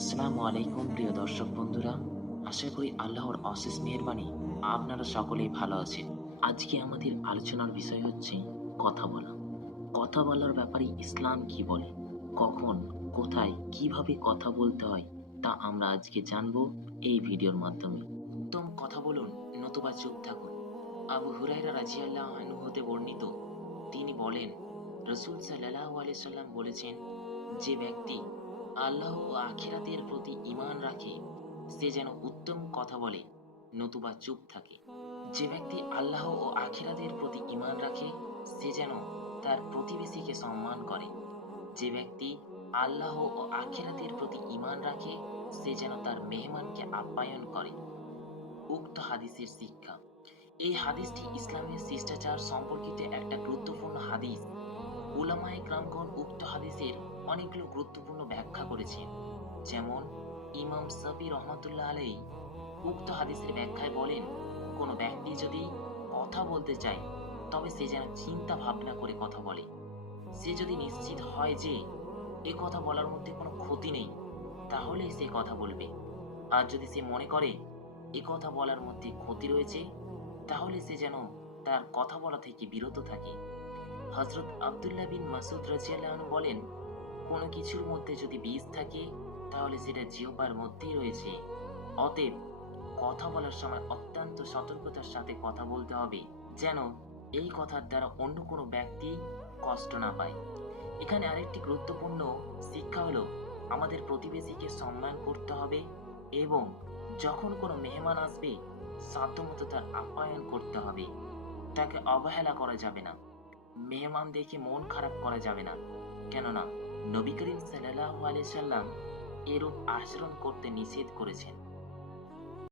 আসসালামু আলাইকুম, প্রিয় দর্শক বন্ধুরা। আশা করি আল্লাহর অশেষ মেহরবানি আপনারা সকলেই ভালো আছেন। আজকে আমাদের আলোচনার বিষয় হচ্ছে কথা বলা। কথা বলার ব্যাপারে ইসলাম কি বলে? কখন, কোথায়, কীভাবে কথা বলতে হয় তা আমরা আজকে জানব এই ভিডিওর মাধ্যমে। উত্তম কথা বলুন, নতুবা চুপ থাকুন। আবু হুরাইরা রাজিয়াল্লাহ হতে বর্ণিত, তিনি বলেন, রসুল সাল্লাহ আলিয়া সাল্লাম বলেছেন, যে ব্যক্তি আল্লাহ ও আখিরাতের প্রতি ঈমান রাখে, সে যেন উত্তম কথা বলে, নতুবা চুপ থাকে। যে ব্যক্তি আল্লাহ ও আখিরাতের প্রতি ঈমান রাখে, সে যেন তার প্রতিবেশীকে সম্মান করে। যে ব্যক্তি আল্লাহ ও আখিরাতের প্রতি ঈমান রাখে, সে যেন তার মেহমানকে আপ্যায়ন করে। উক্ত হাদিসের শিক্ষা। এই হাদিসটি ইসলামের শিষ্টাচার সম্পর্কিত একটা গুরুত্বপূর্ণ হাদিস। উলামায়ে গ্রামগণ উক্ত হাদিসের অনেকগুলো গুরুত্বপূর্ণ ব্যাখ্যা করেছেন। যেমন, ইমাম সাফি রহমাতুল্লাহ আলাই উক্ত হাদিসের ব্যাখ্যায় বলেন, কোনো ব্যক্তি যদি কথা বলতে চায়, তবে সে যেন চিন্তা ভাবনা করে কথা বলে। সে যদি নিশ্চিত হয় যে এ কথা বলার মধ্যে কোনো ক্ষতি নেই তাহলে সে কথা বলবে। আর যদি সে মনে করে এ কথা বলার মধ্যে ক্ষতি রয়েছে, তাহলে সে যেন তার কথা বলা থেকে বিরত থাকে। হজরত আবদুল্লাহ বিন মাসুদ রাজিয়াল্লাহ বলেন, কোনো কিছুর মধ্যে যদি বীজ থাকে, তাহলে সেটা জিহ্বার মধ্যেই রয়েছে। অতএব কথা বলার সময় অত্যন্ত সতর্কতার সাথে কথা বলতে হবে, যেন এই কথার দ্বারা অন্য কোনো ব্যক্তি কষ্ট না পায়। এখানে আরেকটি গুরুত্বপূর্ণ শিক্ষা হলো, আমাদের প্রতিবেশীকে সম্মান করতে হবে এবং যখন কোনো মেহমান আসবে, সাধ্যমতো তার আপ্যায়ন করতে হবে। তাকে অবহেলা করা যাবে না। মেহমান দেখে মন খারাপ করা যাবে না। কেননা, নবী করিম সাল্লাহ সাল্লাম এরূপ আচরণ করতে নিষেধ করেছেন।